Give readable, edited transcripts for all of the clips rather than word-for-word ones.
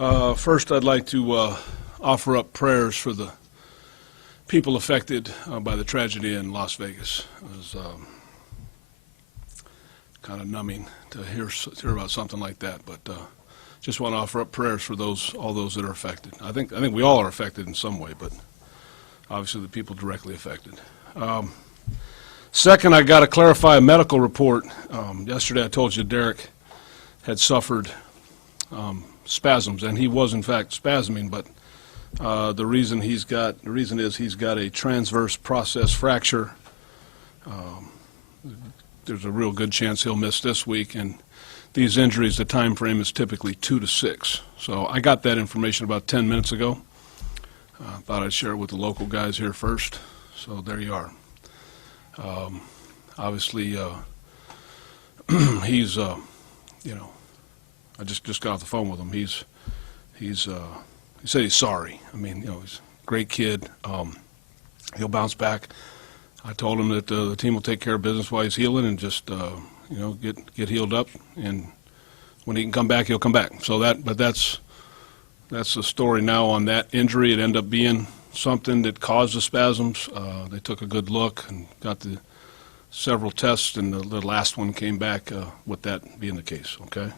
First, I'd like to offer up prayers for the people affected by the tragedy in Las Vegas. It was kind of numbing to hear about something like that, but just want to offer up prayers for all those that are affected. I think we all are affected in some way, but obviously the people directly affected. Second, I got to clarify a medical report. Yesterday, I told you Derek had suffered spasms, and he was in fact spasming, but the reason is he's got a transverse process fracture. There's a real good chance he'll miss this week, and these injuries, the time frame is typically 2 to 6. So I got that information about 10 minutes ago. Thought I'd share it with the local guys here first. So there you are. Obviously, he's, I just got off the phone with him. He said he's sorry. I mean, he's a great kid. He'll bounce back. I told him that the team will take care of business while he's healing, and just get healed up. And when he can come back, he'll come back. So that's the story now on that injury. It ended up being something that caused the spasms. They took a good look and got the several tests, and the last one came back with that being the case. Okay.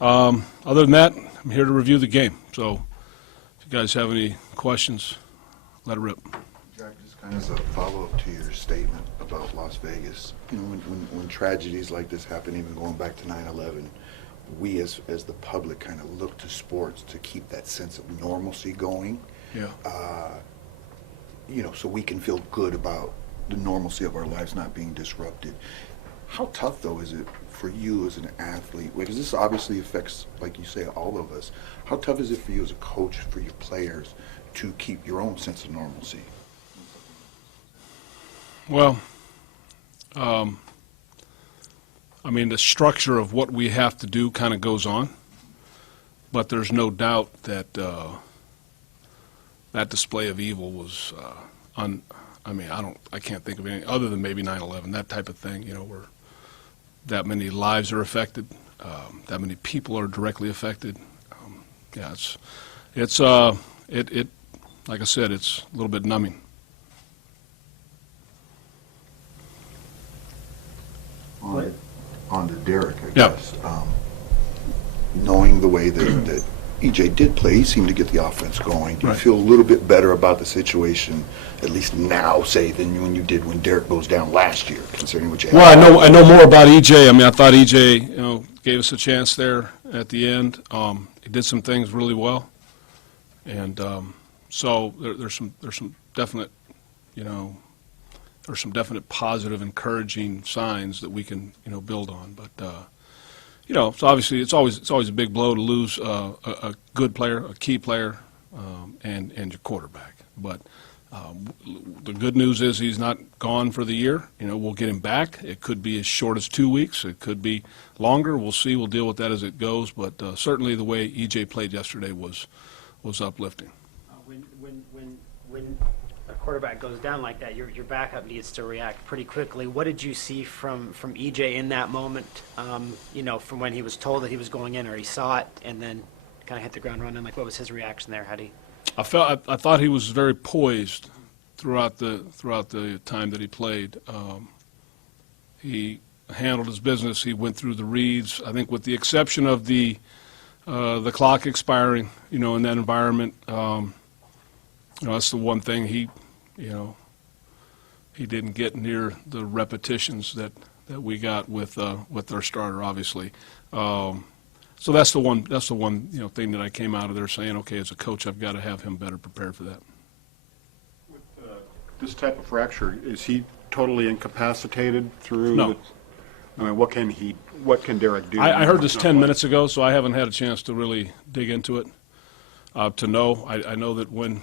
Other than that, I'm here to review the game. So if you guys have any questions, let it rip. Jack, just kind of as a follow-up to your statement about Las Vegas, when tragedies like this happen, even going back to 9/11, we as the public kind of look to sports to keep that sense of normalcy going. Yeah. So we can feel good about the normalcy of our lives not being disrupted. How tough, though, is it for you as an athlete? Because this obviously affects, like you say, all of us. How tough is it for you as a coach, for your players, to keep your own sense of normalcy? Well, the structure of what we have to do kind of goes on, but there's no doubt that that display of evil was I can't think of anything other than maybe 9/11, that type of thing, where that many lives are affected, that many people are directly affected. It's like I said, it's a little bit numbing. On to Derek, I Yeah. guess. Knowing the way that EJ did play, he seemed to get the offense going. Do you Right. feel a little bit better about the situation, at least now, say, than when you did when Derek goes down last year, considering what you had? Well, I know more about EJ. I thought EJ, gave us a chance there at the end. He did some things really well, and so there's some definite, there's some definite positive, encouraging signs that we can, build on. But so obviously it's always a big blow to lose a good player, a key player, and your quarterback. But the good news is he's not gone for the year. We'll get him back. It could be as short as 2 weeks. It could be longer. We'll see. We'll deal with that as it goes. But certainly the way EJ played yesterday was uplifting. When a quarterback goes down like that, your backup needs to react pretty quickly. What did you see from EJ in that moment? From when he was told that he was going in, or he saw it and then kind of hit the ground running. Like, what was his reaction there? I thought he was very poised throughout the time that he played. He handled his business. He went through the reads. I think, with the exception of the clock expiring, in that environment, that's the one thing he didn't get near the repetitions that we got with our starter, obviously. So that's the one thing that I came out of there saying, okay, as a coach, I've got to have him better prepared for that. With this type of fracture, is he totally incapacitated through? No. What can Derek do? I heard this 10 minutes ago, so I haven't had a chance to really dig into it to know. I know that when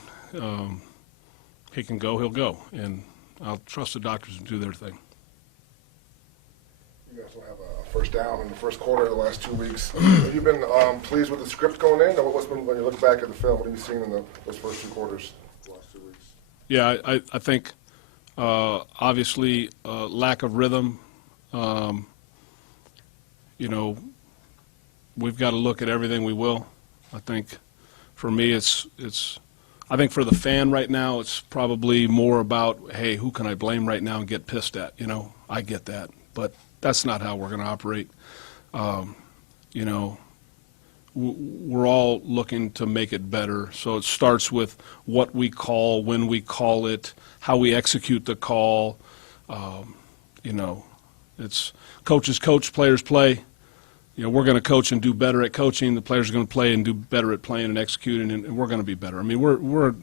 he can go, he'll go, and I'll trust the doctors to do their thing. You guys will have a first down in the first quarter of the last 2 weeks. Have you been pleased with the script going in? Or when you look back at the film, what have you seen in those first 2 quarters the last 2 weeks? Yeah, I think obviously lack of rhythm. We've got to look at everything we will. I think for me, I think for the fan right now, it's probably more about, hey, who can I blame right now and get pissed at? You know, I get that, but that's not how we're going to operate. You know, we're all looking to make it better. So it starts with what we call, when we call it, how we execute the call. You know, it's coaches coach, players play. You know, we're going to coach and do better at coaching. The players are going to play and do better at playing and executing, and we're going to be better. I mean, we're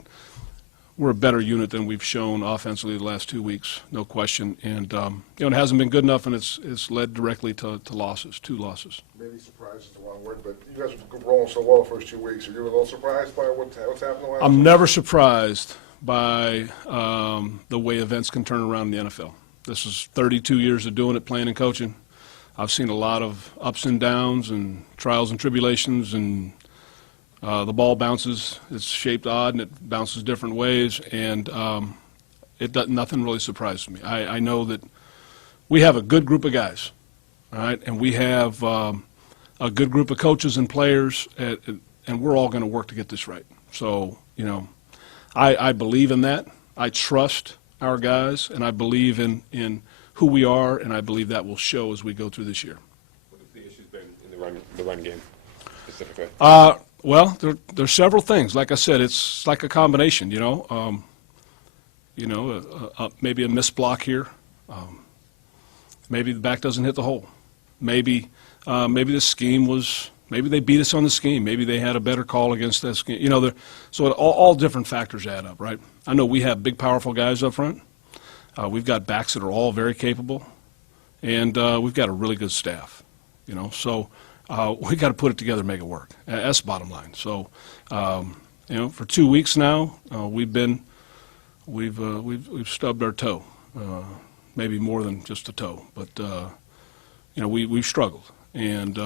a better unit than we've shown offensively the last 2 weeks, no question. And you know, it hasn't been good enough, and it's led directly to losses, 2 losses. Maybe surprise is the wrong word, but you guys were rolling so well the first 2 weeks. Are you a little surprised by what's happened the last? I'm never surprised by the way events can turn around in the NFL. This is 32 years of doing it, playing and coaching. I've seen a lot of ups and downs and trials and tribulations, and the ball bounces. It's shaped odd, and it bounces different ways, and nothing really surprises me. I know that we have a good group of guys, all right, and we have a good group of coaches and players, and we're all going to work to get this right. So, you know, I believe in that. I trust our guys, and I believe in who we are, and I believe that will show as we go through this year. What have the issues been in the run game specifically? Well, there's several things. Like I said, it's like a combination, you know. Maybe a missed block here. Maybe the back doesn't hit the hole. Maybe the scheme was, maybe they beat us on the scheme. Maybe they had a better call against that scheme. You know, so all different factors add up, right? I know we have big, powerful guys up front. We've got backs that are all very capable, and we've got a really good staff, you know. So we got to put it together and make it work. That's the bottom line. So, you know, for 2 weeks now, we've stubbed our toe, maybe more than just a toe, but you know, we've struggled, and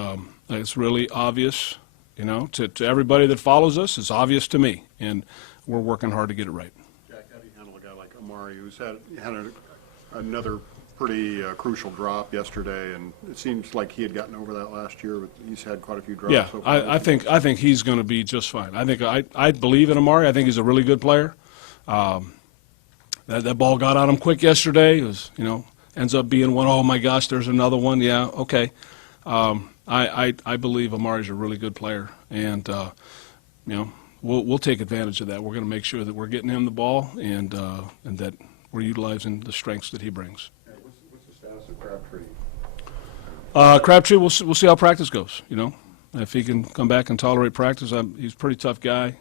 it's really obvious, you know, to everybody that follows us. It's obvious to me, and we're working hard to get it right. Jack, how do you handle a guy like Amari, who's had another pretty crucial drop yesterday, and it seems like he had gotten over that last year, but he's had quite a few drops. Yeah, so far. I think he's going to be just fine. I believe in Amari. I think he's a really good player. That ball got on him quick yesterday. It was, you know, ends up being one. Oh my gosh, there's another one. Yeah, okay. I believe Amari's a really good player, and you know, we'll take advantage of that. We're going to make sure that we're getting him the ball, and that we're utilizing the strengths that he brings. What's the status of Crabtree? Crabtree, we'll see how practice goes. You know, if he can come back and tolerate practice, he's a pretty tough guy.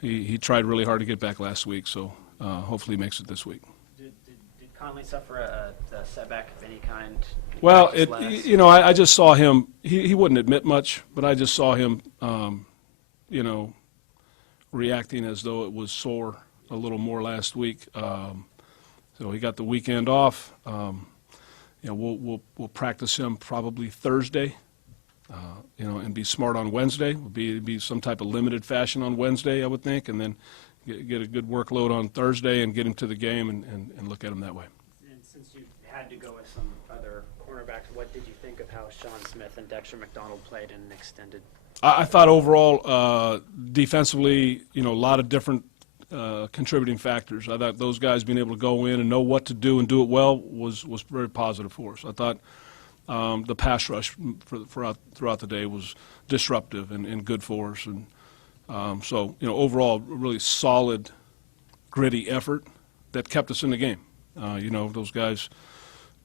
He tried really hard to get back last week, so hopefully he makes it this week. Did Conley suffer a setback of any kind? Well, you know, I just saw him. He wouldn't admit much, but I just saw him, you know, reacting as though it was sore a little more last week. So he got the weekend off. You know, we'll practice him probably Thursday. You know, and be smart on Wednesday. Will be some type of limited fashion on Wednesday, I would think, and then get a good workload on Thursday and get him to the game and look at him that way. And since you had to go with some other cornerbacks, what did you think of how Sean Smith and Dexter McDonald played in an extended? I thought overall, defensively, you know, a lot of different contributing factors. I thought those guys being able to go in and know what to do and do it well was very positive for us. I thought the pass rush throughout the day was disruptive and good for us. And so, you know, overall, a really solid, gritty effort that kept us in the game. You know, those guys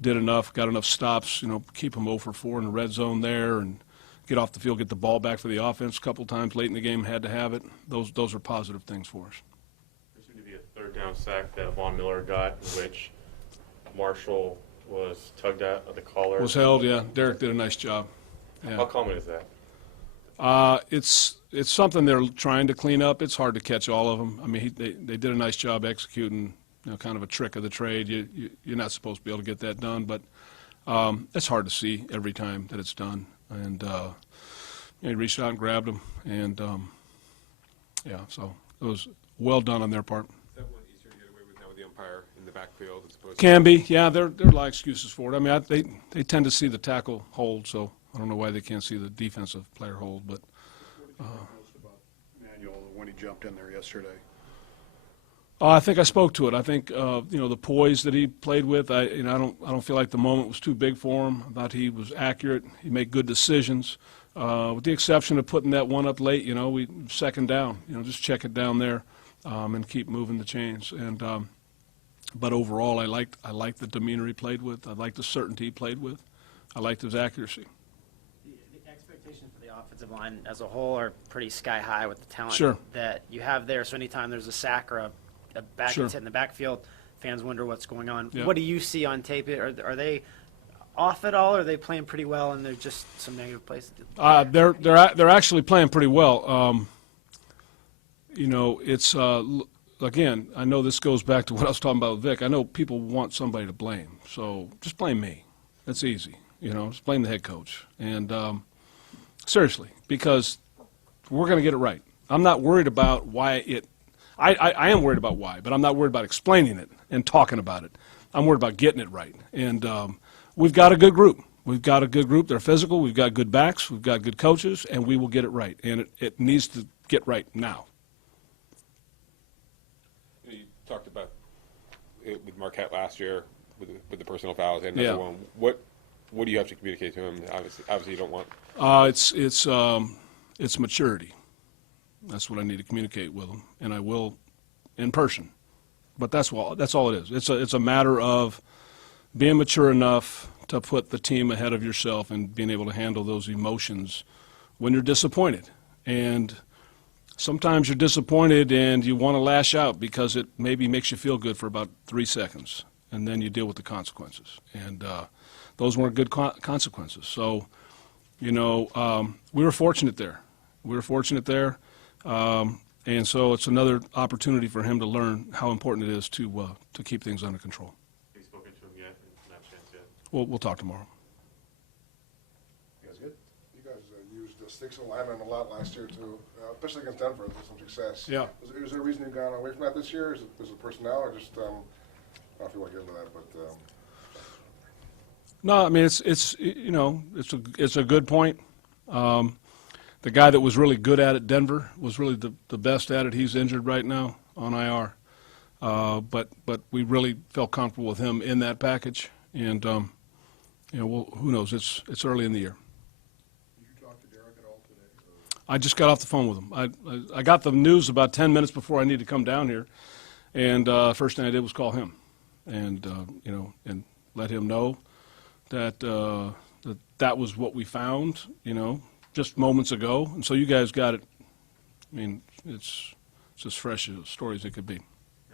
did enough, got enough stops, you know, keep them 0 for 4 in the red zone there and get off the field, get the ball back for the offense a couple times late in the game, had to have it. Those are positive things for us. There seemed to be a third down sack that Von Miller got, in which Marshall was tugged out of the collar. Was held, yeah. Derek did a nice job. Yeah. How common is that? It's something they're trying to clean up. It's hard to catch all of them. I mean, they did a nice job executing, you know, kind of a trick of the trade. You're not supposed to be able to get that done, but it's hard to see every time that it's done. And you know, he reached out and grabbed him, and yeah, so it was well done on their part. Is that one easier to get away with now with the umpire in the backfield as opposed Can be, yeah. There are a lot of excuses for it. I mean, they tend to see the tackle hold, so I don't know why they can't see the defensive player hold, but. What did you think most Daniel when he jumped in there yesterday? I think I spoke to it. I think the poise that he played with. I don't feel like the moment was too big for him. I thought he was accurate. He made good decisions, with the exception of putting that one up late. We second down. Just check it down there, and keep moving the chains. And but overall, I liked the demeanor he played with. I liked the certainty he played with. I liked his accuracy. The expectations for the offensive line as a whole are pretty sky high with the talent Sure. that you have there. So anytime there's a sack or a back Sure. hit in the backfield, fans wonder what's going on. Yeah. What do you see on tape? Are they off at all? Or are they playing pretty well and there's just some negative plays? They're actually playing pretty well. It's again, I know this goes back to what I was talking about with Vic. I know people want somebody to blame, so just blame me. That's easy. Just blame the head coach. And seriously, because we're going to get it right. I'm not worried about why it. I am worried about why, but I'm not worried about explaining it and talking about it. I'm worried about getting it right. And we've got a good group. They're physical. We've got good backs. We've got good coaches, and we will get it right. And it needs to get right now. You talked about it with Marquette last year with the personal fouls and Yeah. another one. What do you have to communicate to him? Obviously, you don't want. It's maturity. That's what I need to communicate with him, and I will in person. But that's all it is. It's a matter of being mature enough to put the team ahead of yourself and being able to handle those emotions when you're disappointed. And sometimes you're disappointed and you want to lash out because it maybe makes you feel good for about 3 seconds, and then you deal with the consequences. And those weren't good consequences. So, we were fortunate there. And so it's another opportunity for him to learn how important it is to keep things under control. Have you spoken to him yet? Not a chance yet. We'll talk tomorrow. You guys good? You guys used the sticks and linemen a lot last year too, especially against Denver with some success. Yeah. Is there a reason you've gone away from that this year? Is it personnel or just, I don't know if you want to get into that, but. No, I mean it's a good point. The guy that was really good at it, Denver, was really the best at it. He's injured right now on IR, but we really felt comfortable with him in that package. And who knows? It's early in the year. Did you talk to Derek at all today? I just got off the phone with him. I got the news about 10 minutes before I needed to come down here, and first thing I did was call him, and and let him know that that was what we found, just moments ago. And so you guys got it. I mean, it's as fresh a story as it could be.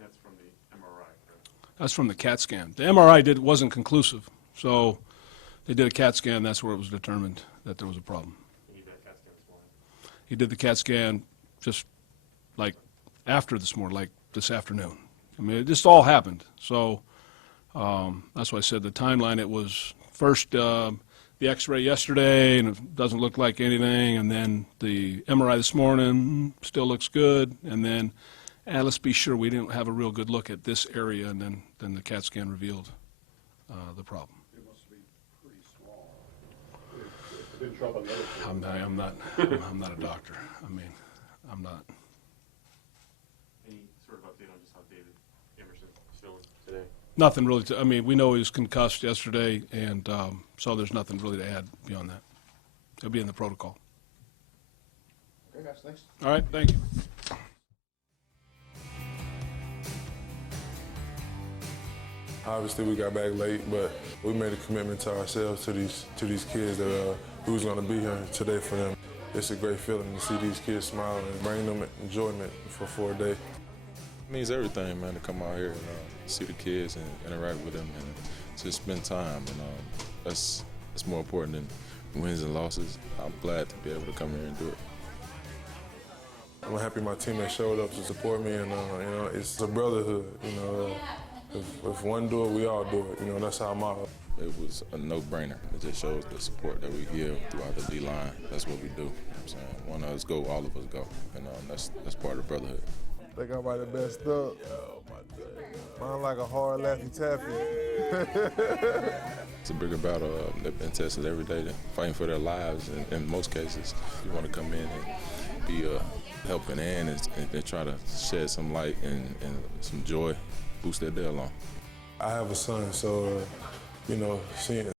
That's from the MRI, correct? That's from the CAT scan. The MRI wasn't conclusive, so they did a CAT scan. That's where it was determined that there was a problem. You need that CAT scan this morning. He did the CAT scan just like after this morning, like this afternoon. I mean, it just all happened. So that's why I said the timeline. It was first the X-ray yesterday, and it doesn't look like anything, and then the MRI this morning still looks good, and then let's be sure we didn't have a real good look at this area, and then the CAT scan revealed the problem. It must be pretty small. It didn't show up on the other side. I'm not a doctor. I mean, I'm not. Any sort of update on just how David Emerson is feeling today? Nothing really. I mean, we know he was concussed yesterday, and so there's nothing really to add beyond that. It'll be in the protocol. Okay, guys, thanks. All right, thank you. Obviously, we got back late, but we made a commitment to ourselves, to these kids that we was going to be here today for them. It's a great feeling to see these kids smile and bring them enjoyment for a day. It means everything, man, to come out here and see the kids and interact with them and just spend time. And that's more important than wins and losses. I'm glad to be able to come here and do it. I'm happy my teammates showed up to support me, and it's a brotherhood. If one do it, we all do it. That's how I'm out. It was a no-brainer. It just shows the support that we give throughout the D-line. That's what we do. You know what I'm saying? One of us go, all of us go. And that's part of brotherhood. I think I might have messed up. Oh, my God. Mine like a hard Laffy Taffy. It's a bigger battle. They've been tested every day, fighting for their lives. And in most cases, you want to come in and be helping and they try to shed some light and some joy, boost their day along. I have a son, so seeing